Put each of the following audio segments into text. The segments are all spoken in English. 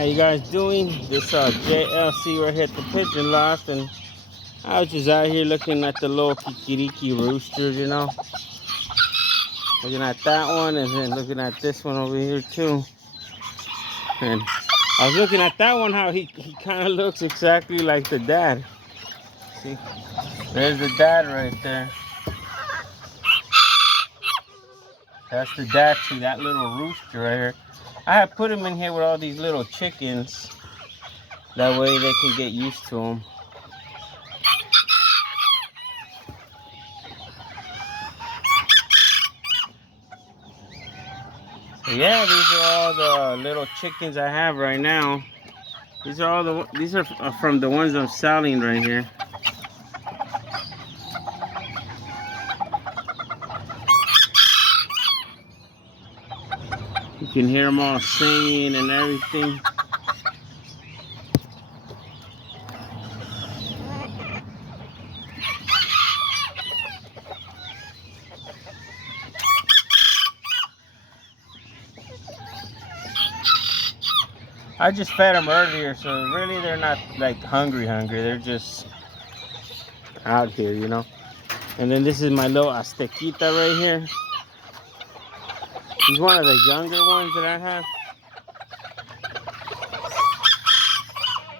How you guys doing? This JLC right here at the Pigeon Loft, and I was just out here looking at the little Kikiriki roosters, you know. Looking at that one and then looking at this one over here too. And I was looking at that one, how he kind of looks exactly like the dad. See, there's the dad right there. That's the dad to that little rooster right here. I have put him in here with all these little chickens. That way they can get used to him. So yeah, these are all the little chickens I have right now. These are from the ones I'm selling right here. You can hear them all singing and everything. I just fed them earlier, so really they're not like hungry. They're just out here, you know. And then this is my little aztequita right here. He's one of the younger ones that I have.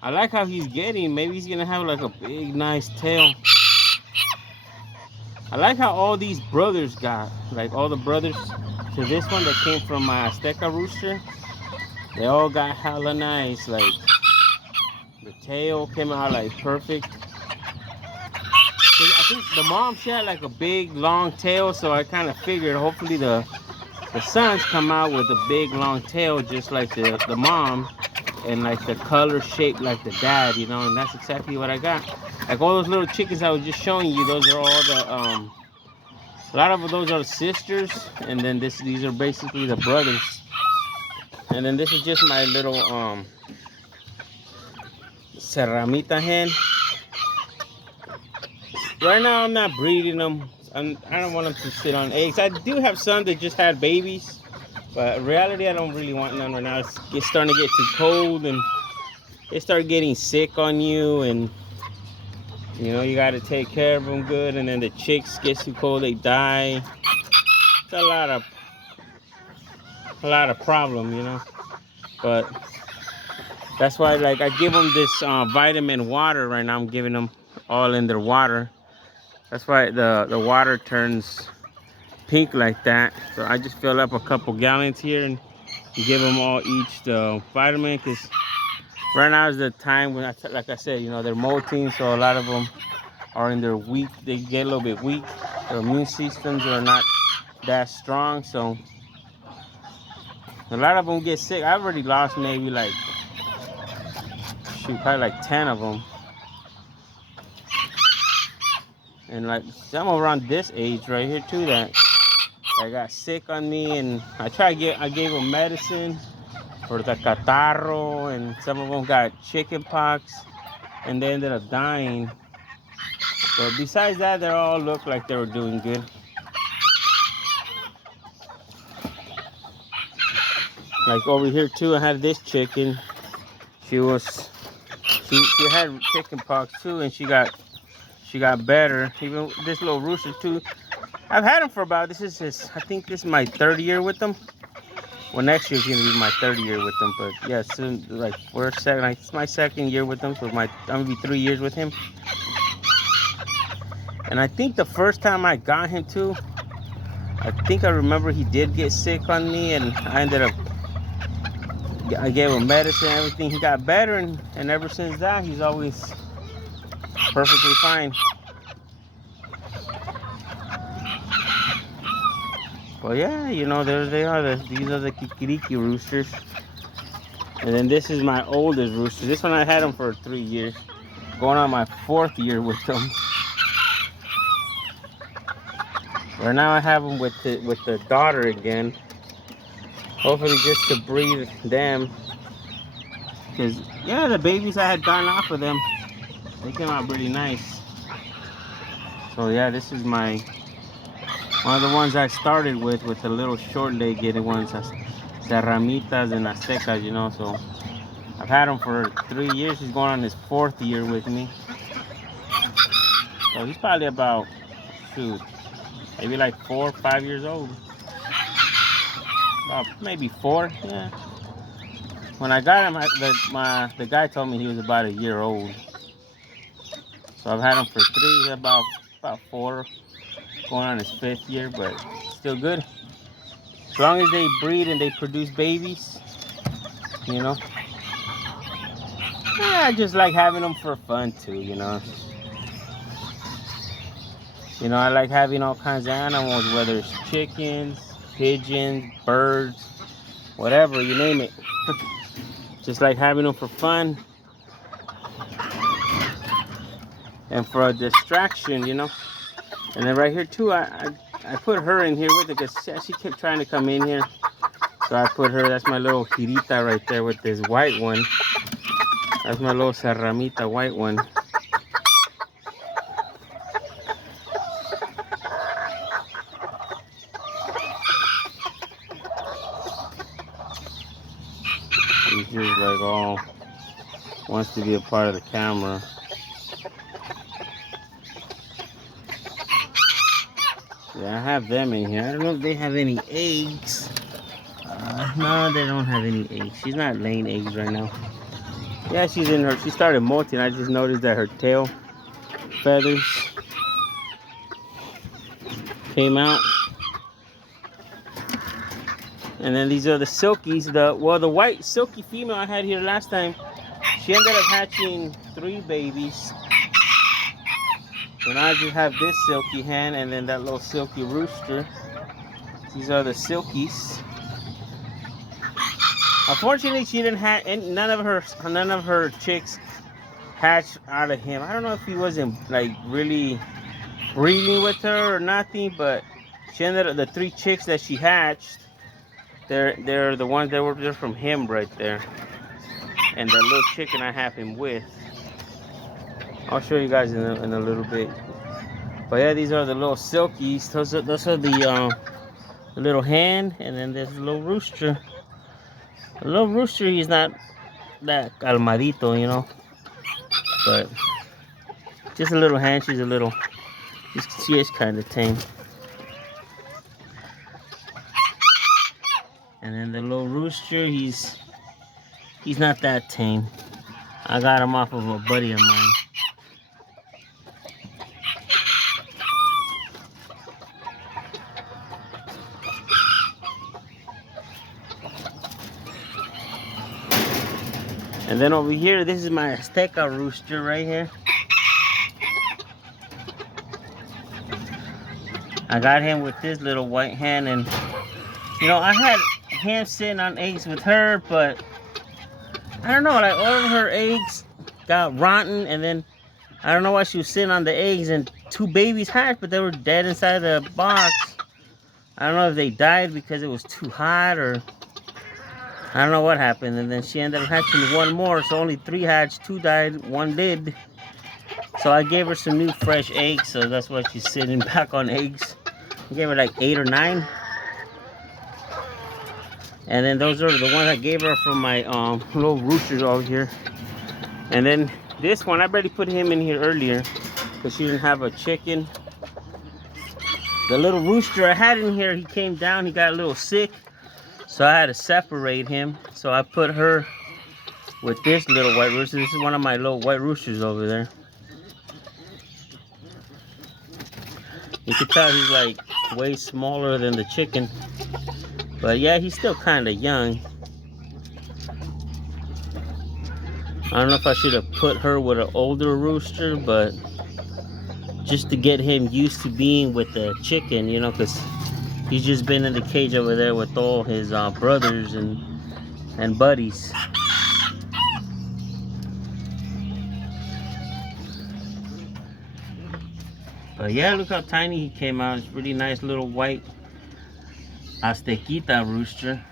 I like how he's getting. Maybe he's gonna have like a big, nice tail. I like how all these brothers got, like all the brothers to this one that came from my azteca rooster. They all got hella nice. Like the tail came out like perfect. I think the mom, she had like a big long tail, so I kind of figured hopefully the sons come out with a big long tail just like the mom, and like the color shape like the dad, you know. And that's exactly what I got. Like all those little chickens I was just showing you, those are all the a lot of those are sisters, and then these are basically the brothers. And then this is just my little seramita hen. Right now I'm not breeding them. I don't want them to sit on eggs. I do have some that just had babies, but in reality I don't really want none right now. It's starting to get too cold, and they start getting sick on you, and you know you got to take care of them good. And then the chicks get too cold, they die. It's a lot of problem, you know. But that's why, like, I give them this vitamin water right now. I'm giving them all in their water. That's why the water turns pink like that. So I just fill up a couple gallons here and give them all each the vitamin, because right now is the time when, like I said, you know, they're molting, so a lot of them are in their weak. They get a little bit weak. Their immune systems are not that strong, so a lot of them get sick. I've already lost maybe like, shoot, probably like 10 of them. And like some around this age right here too that got sick on me, and I gave them medicine for the catarro, and some of them got chicken pox and they ended up dying. But besides that, they all looked like they were doing good. Like over here too, I had this chicken. She had chicken pox too, and she got better. Even this little rooster too. I've had him for about, I think this is my third year with them. Well, next year's gonna be my third year with them, but yeah, soon, like it's my second year with them, so I'm gonna be 3 years with him. And I think the first time I got him too, I remember he did get sick on me, and I gave him medicine and everything. He got better, and ever since that, he's always perfectly fine. Well, yeah, you know, there they are. These are the Kikiriki roosters. And then this is my oldest rooster. This one I had him for 3 years. Going on my 4th year with them. Right now I have him with the daughter again. Hopefully just to breed them. Because, yeah, the babies I had gotten off of them, they came out really nice. So, yeah, this is one of the ones I started with the little short-legged ones, seramitas and aztecas, you know. So I've had him for 3 years. He's going on his 4th year with me. So he's probably about, shoot, maybe like 4 or 5 years old. About maybe 4, yeah. When I got him, the guy told me he was about a year old. So I've had him for 3, about 4, going on his 5th year, but still good. As long as they breed and they produce babies, you know. I just like having them for fun too, you know. You know, I like having all kinds of animals, whether it's chickens, pigeons, birds, whatever, you name it. Just like having them for fun and for a distraction, you know. And then right here too, I put her in here with it because she kept trying to come in here. So I put her, that's my little girita right there with this white one. That's my little seramita white one. He's just like all wants to be a part of the camera. Yeah, I have them in here. I don't know if they have any eggs. No, they don't have any eggs. She's not laying eggs right now. Yeah, she's in her. She started molting. I just noticed that her tail feathers came out. And then these are the silkies. The white silky female I had here last time, she ended up hatching 3 babies. So now I just have this silky hen and then that little silky rooster. These are the silkies. Unfortunately, she didn't have none of her chicks hatched out of him. I don't know if he wasn't like really breeding with her or nothing, but she ended up, the 3 chicks that she hatched, they're the ones that were from him right there. And the little chicken I have him with, I'll show you guys in a little bit. But yeah, these are the little silkies. Those are the little hen, and then there's the little rooster. The little rooster, he's not that calmadito, you know, but just a little hen. She's a little, she is kind of tame. And then the little rooster, he's not that tame. I got him off of a buddy of mine. And then over here, this is my azteca rooster right here. I got him with this little white hen, and you know, I had him sitting on eggs with her, but I don't know, like all of her eggs got rotten, and then I don't know why she was sitting on the eggs, and 2 babies hatched, but they were dead inside the box. I don't know if they died because it was too hot, or I don't know what happened. And then she ended up hatching 1 more, so only 3 hatched, 2 died, 1 did. So I gave her some new fresh eggs, so that's why she's sitting back on eggs. I gave her like 8 or 9. And then those are the ones I gave her from my little roosters over here. And then this one, I already put him in here earlier because she didn't have a chicken. The little rooster I had in here, he came down, he got a little sick. So I had to separate him. So I put her with this little white rooster. This is one of my little white roosters over there. You can tell he's like way smaller than the chicken. But yeah, he's still kind of young. I don't know if I should have put her with an older rooster, but just to get him used to being with the chicken, you know, because he's just been in the cage over there with all his brothers and buddies. But yeah, look how tiny he came out. It's a really nice little white aztequita rooster.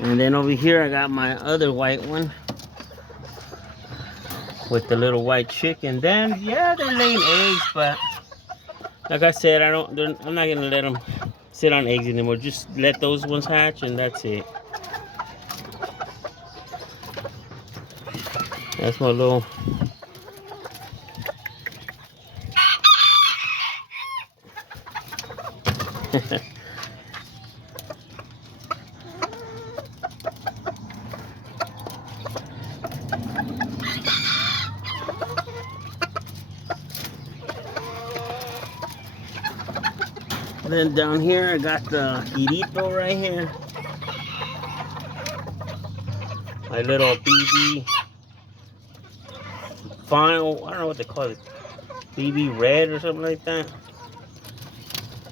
And then over here I got my other white one with the little white chicken. Then yeah, they're laying eggs, but like I said, I'm not gonna let them sit on eggs anymore. Just let those ones hatch and that's it. That's my little Then down here I got the girito right here. My little BB final, I don't know what they call it. BB red or something like that.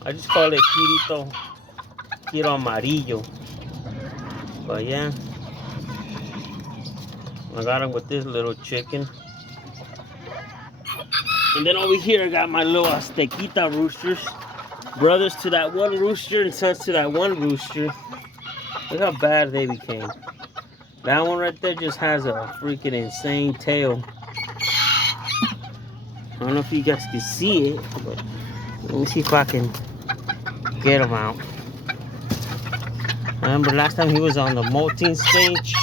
I just call it girito amarillo. But yeah, I got him with this little chicken. And then over here I got my little aztequita roosters. Brothers to that one rooster and sons to that one rooster. Look how bad they became. That one right there just has a freaking insane tail. I don't know if you guys can see it, but let me see if I can get him out. Remember last time he was on the molting stage?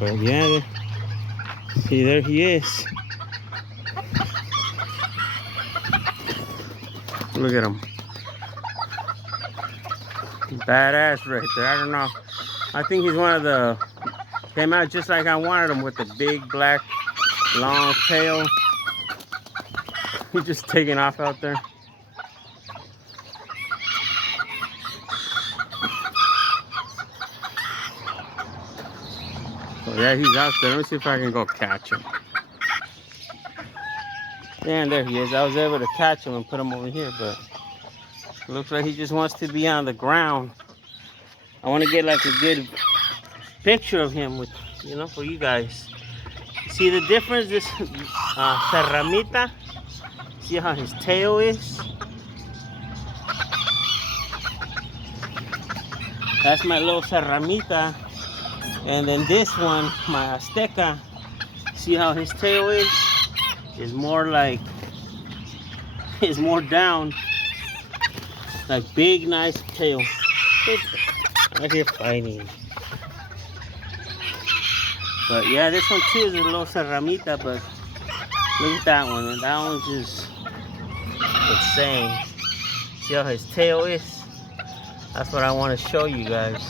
But yeah, see, there he is. Look at him. Badass right there. I don't know. I think he's one of the... Came out just like I wanted him with the big black long tail. He's just taking off out there. So yeah, he's out there. Let me see if I can go catch him. Yeah, and there he is. I was able to catch him and put him over here, but it looks like he just wants to be on the ground. I want to get like a good picture of him with, you know, for you guys. See the difference? This seramita. See how his tail is? That's my little seramita. And then this one, my azteca. See how his tail is? Is more like, is more down. Like big, nice tail. Right here fighting. But yeah, this one too is a little seramita, but look at that one. That one's just insane. See how his tail is? That's what I want to show you guys.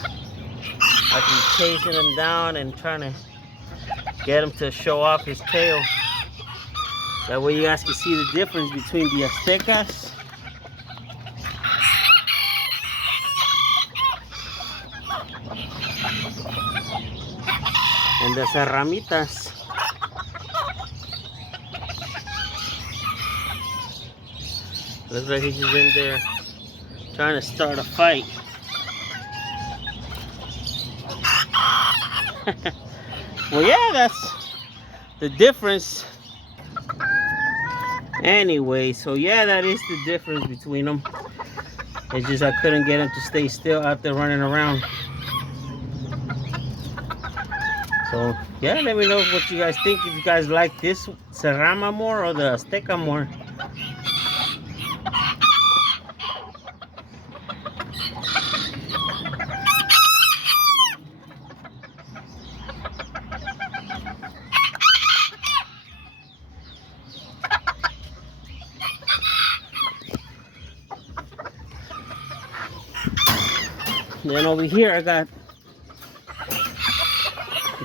I can be chasing him down and trying to get him to show off his tail. That way you guys can see the difference between the aztecas and the seramitas. Looks like he's just in there trying to start a fight. Well, yeah, that's the difference. Anyway, so yeah, that is the difference between them. It's just I couldn't get him to stay still out there running around. So yeah, let me know what you guys think. If you guys like this serama more or the azteca more. Then over here I got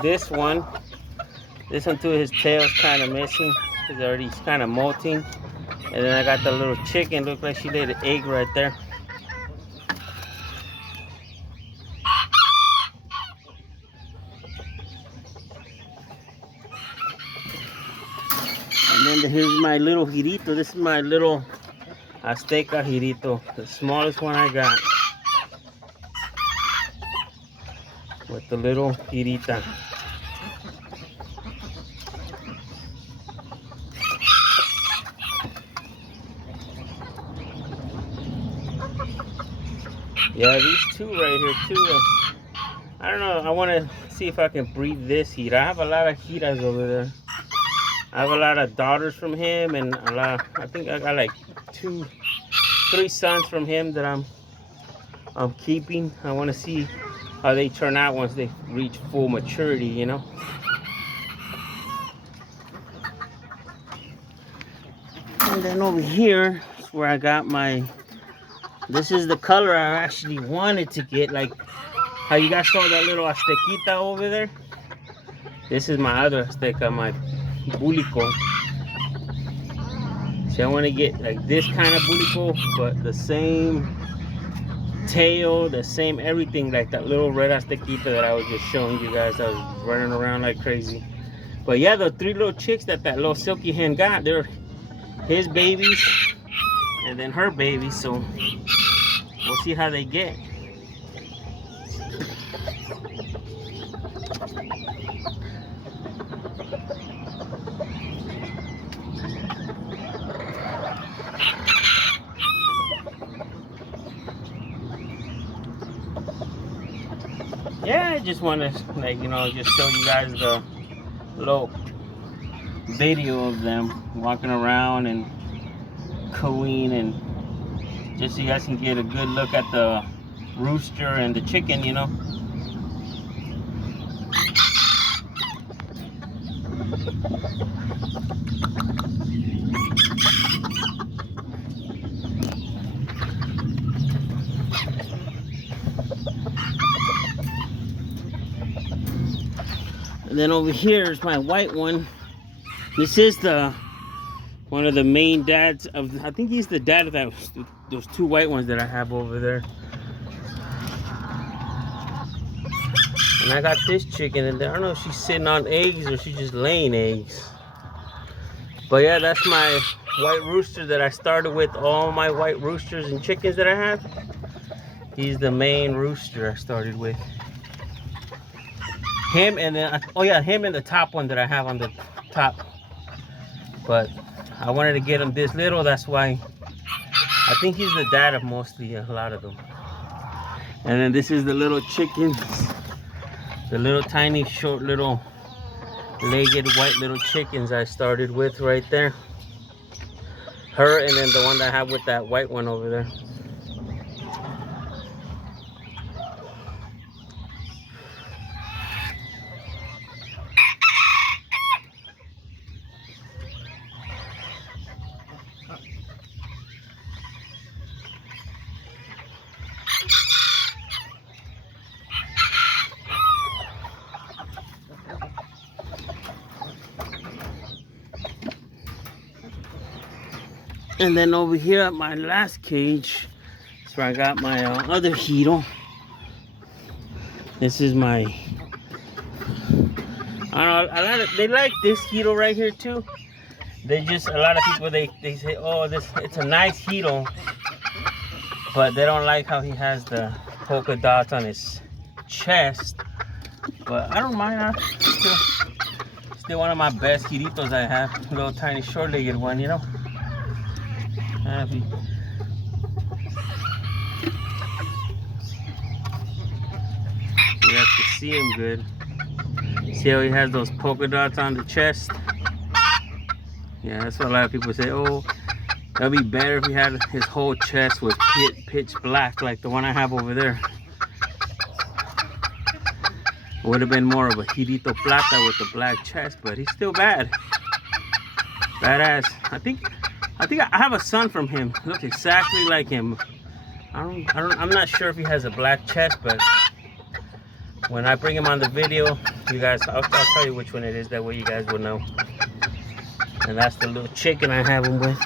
this one. This one too, his tail's kind of missing. He's already kind of molting. And then I got the little chicken. Looks like she laid an egg right there. And then here's my little girito. This is my little azteca girito, the smallest one I got. With the little girita. Yeah, these two right here too. I don't know. I want to see if I can breed this hira. I have a lot of hiras over there. I have a lot of daughters from him, and a lot. I think I got like 3 sons from him that I'm keeping. I want to see how they turn out once they reach full maturity, you know. And then over here is where I got my. This is the color I actually wanted to get, like how you guys saw that little aztequita over there. This is my other azteca, my bulico. See, I want to get like this kind of bulico, but the same tail, the same everything, like that little red aztequita that I was just showing you guys. I was running around like crazy. But yeah, the 3 little chicks that little Silkie hen got, they're his babies and then her babies. So we'll see how they get. Yeah, I just want to, like, you know, just show you guys the little video of them walking around and cooing, and just so you guys can get a good look at the rooster and the chicken, you know. And then over here is my white one. This is one of the main dads of, I think he's the dad of those 2 white ones that I have over there. And I got this chicken in there. I don't know if she's sitting on eggs or she's just laying eggs. But yeah, that's my white rooster that I started with, all my white roosters and chickens that I have. He's the main rooster I started with. Him and then, oh yeah, him and the top one that I have on the top. But I wanted to get him this little, that's why I think he's the dad of mostly a lot of them. And then this is the little chickens, the little tiny short little legged white little chickens I started with right there. Her and then the one that I have with that white one over there. And then over here at my last cage is where I got my other Hito. This is my, I don't know, they like this Hito right here too. They just, a lot of people, they say, oh, it's a nice Hito, but they don't like how he has the polka dots on his chest. But I don't mind, still one of my best Hiritos I have, little tiny short-legged one, you know. Happy. You have to see him good. See how he has those polka dots on the chest? Yeah, that's what a lot of people say. Oh, that'd be better if he had his whole chest was pitch black like the one I have over there. Would have been more of a Hirito Plata with the black chest, but he's still bad. Badass. I think I have a son from him. Looks exactly like him. I'm not sure if he has a black chest, but when I bring him on the video, you guys, I'll tell you which one it is. That way you guys will know. And that's the little chicken I have him with.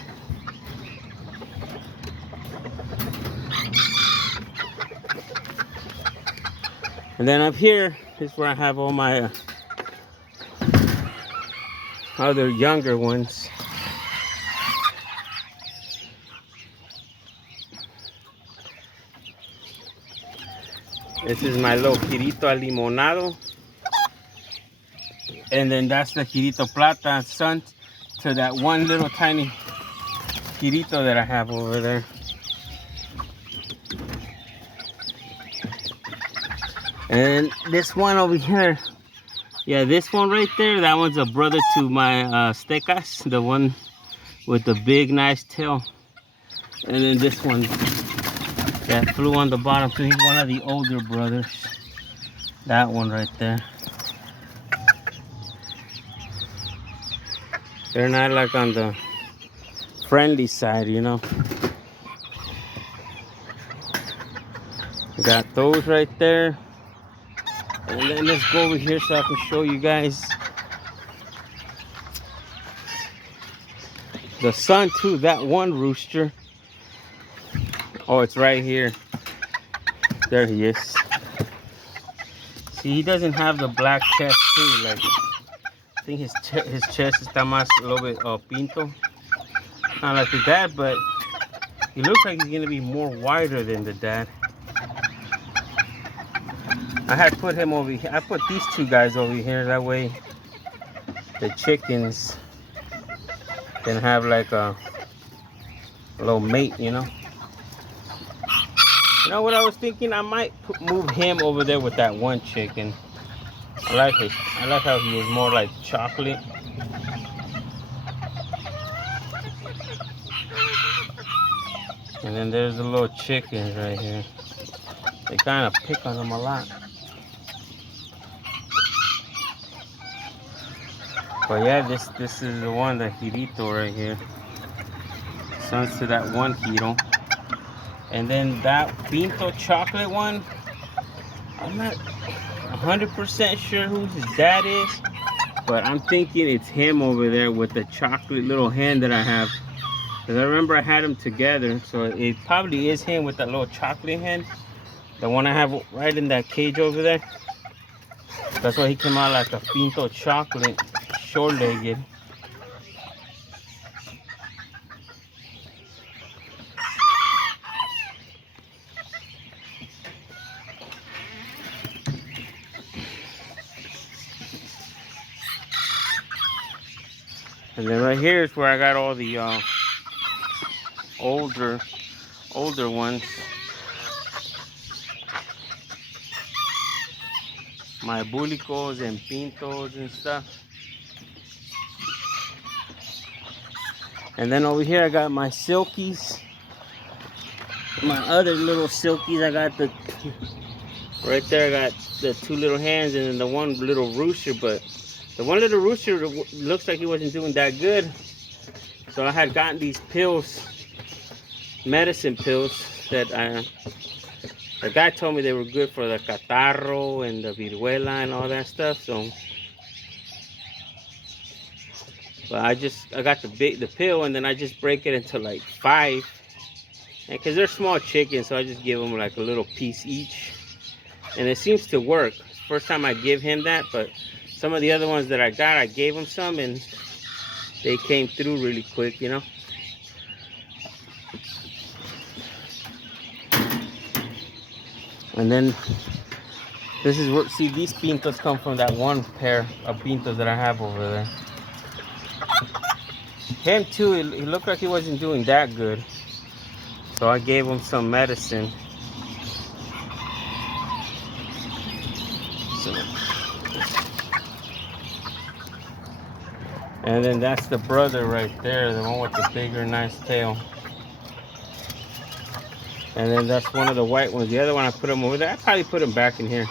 And then up here is where I have all my other younger ones. This is my little Girito Limonado. And then that's the Girito Plata, son to that one little tiny Girito that I have over there. And this one over here, Yeah, this one right there, that one's a brother to my aztecas, the one with the big nice tail. And then this one that flew on the bottom too, he's one of the older brothers. That one right there. They're not like on the friendly side, you know. Got those right there. And then let's go over here so I can show you guys the son to that one rooster. Oh, it's right here. There he is. See, he doesn't have the black chest too. Like, I think his chest is más a little bit pinto. Not like the dad, but he looks like he's gonna be more wider than the dad. I had put him over here. I put these two guys over here. That way, the chickens can have like a little mate, you know. You know what I was thinking? I might move him over there with that one chicken. I like how he is more like chocolate. And then there's the little chickens right here. They kind of pick on them a lot. But yeah, this is the one, the Girito right here. Sons to that one Giro. And then that Pinto chocolate one, I'm not 100% sure who his dad is, but I'm thinking it's him over there with the chocolate little hen that I have. Because I remember I had them together, so it probably is him with that little chocolate hen. The one I have right in that cage over there. That's why he came out like a Pinto chocolate, short-legged. And then right here is where I got all the older ones. My bulicos and pintos and stuff. And then over here I got my silkies. My other little silkies, I got the right there. I got the two little hands and then the one little rooster, but the one little rooster looks like he wasn't doing that good. So I had gotten these pills, medicine pills, that the guy told me they were good for the catarro and the viruela and all that stuff. So, but I got the pill and then I just break it into like 5. And because they're small chickens, so I just give them like a little piece each. And it seems to work. First time I give him that, but some of the other ones that I got, I gave them some and they came through really quick, you know. And then this is where, see, these pintos come from that one pair of pintos that I have over there. Him too, he looked like he wasn't doing that good. So I gave him some medicine. So, and then that's the brother right there, the one with the bigger, nice tail. And then that's one of the white ones. The other one I put him over there. I probably put him back in here.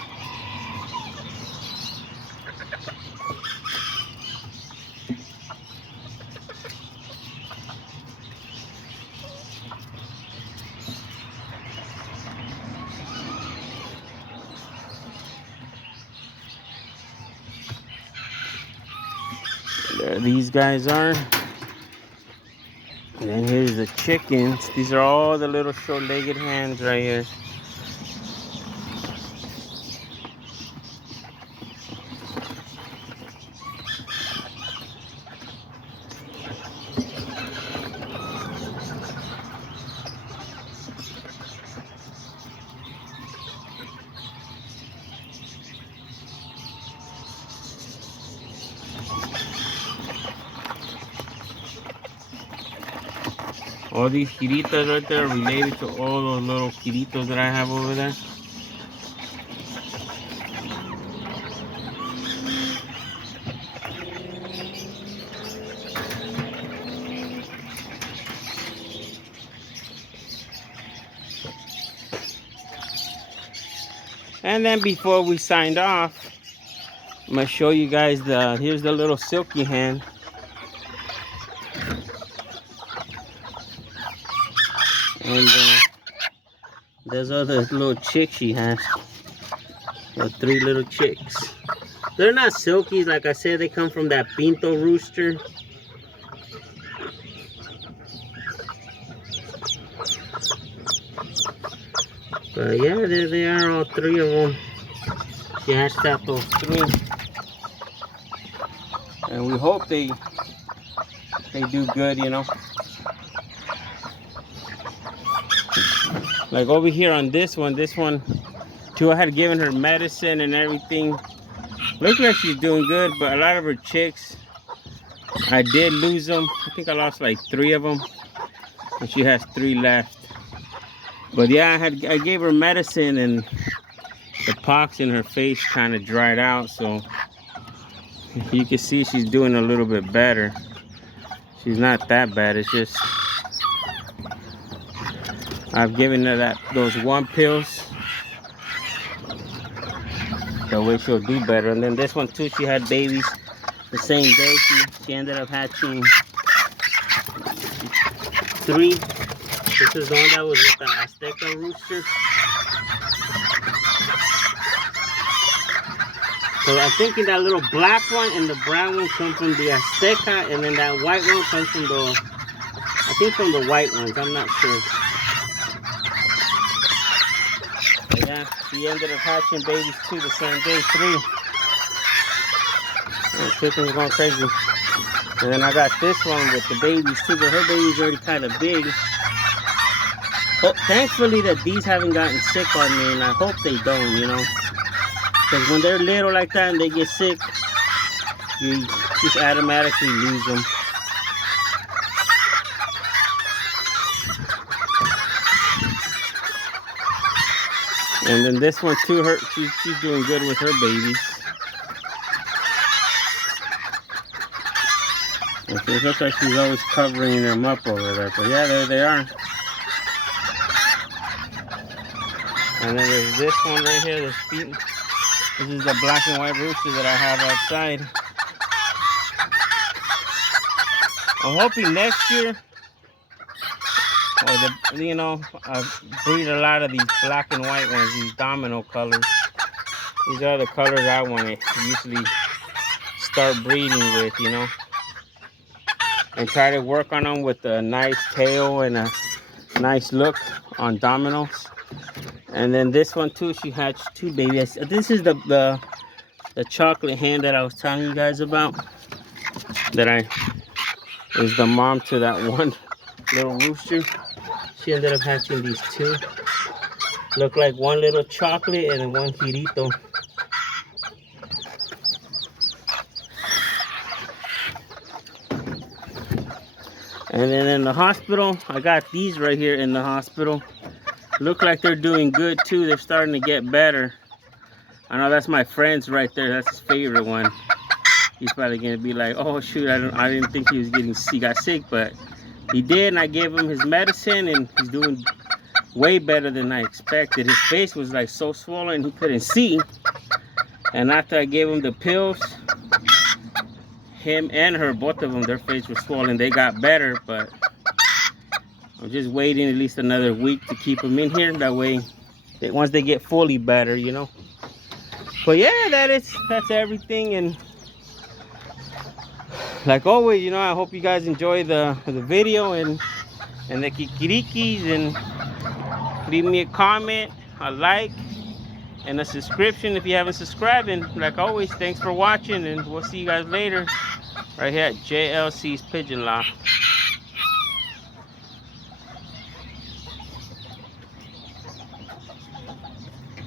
There these guys are. And then here's the chickens. These are all the little short-legged hens right here. All these Giritas right there are related to all those little Giritos that I have over there. And then before we signed off, I'm gonna show you guys here's the little Silkie hen. And there's other little chicks she has. 3 little chicks. They're not Silkies, like I said, they come from that Pinto rooster. But yeah, there they are, all 3 of them. She hatched out those 3. And we hope they do good, you know. Like over here on this one too, I had given her medicine and everything. Looks like she's doing good, but a lot of her chicks, I did lose them. I think I lost like 3 of them, and she has 3 left. But yeah, I gave her medicine, and the pox in her face kind of dried out, so you can see she's doing a little bit better. She's not that bad. It's just I've given her those 1 pills. That way she'll do better. And then this one too, she had babies the same day. She ended up hatching 3. This is the one that was with the Azteca rooster. So I'm thinking that little black one and the brown one come from the Azteca, and then that white one comes from I think from the white ones, I'm not sure. But yeah, she ended up hatching babies too the same day, 3. Oh, chicken's going crazy. And then I got this one with the babies too, but her baby's already kind of big. But thankfully that these haven't gotten sick on me, and I hope they don't, you know. Because when they're little like that and they get sick, you just automatically lose them. And then this one too, she's doing good with her babies. It looks like she's always covering them up over there. But yeah, there they are. And then there's this one right here, this is the black and white rooster that I have outside. I'm hoping next year, you know, I breed a lot of these black and white ones, these domino colors. These are the colors I want to usually start breeding with, you know. And try to work on them with a nice tail and a nice look on dominoes. And then this one too, she hatched 2 babies. This is the chocolate hen that I was telling you guys about. Is the mom to that 1 little rooster. She ended up hatching these 2. Look like 1 little chocolate and 1 girito. And then in the hospital, I got these right here in the hospital. Look like they're doing good too. They're starting to get better. I know that's my friend's right there. That's his favorite one. He's probably gonna be like, oh shoot, I didn't think he got sick, but he did, and I gave him his medicine, and he's doing way better than I expected. His face was like so swollen he couldn't see. And after I gave him the pills, him and her, both of them, their face was swollen. They got better, but I'm just waiting at least another week to keep them in here. That way, once they get fully better, you know. But yeah, that's everything. And like always, you know, I hope you guys enjoy the video and the Kikirikis, and leave me a comment, a like, and a subscription if you haven't subscribed. And like always, thanks for watching, and we'll see you guys later right here at JLC's Pigeon Loft.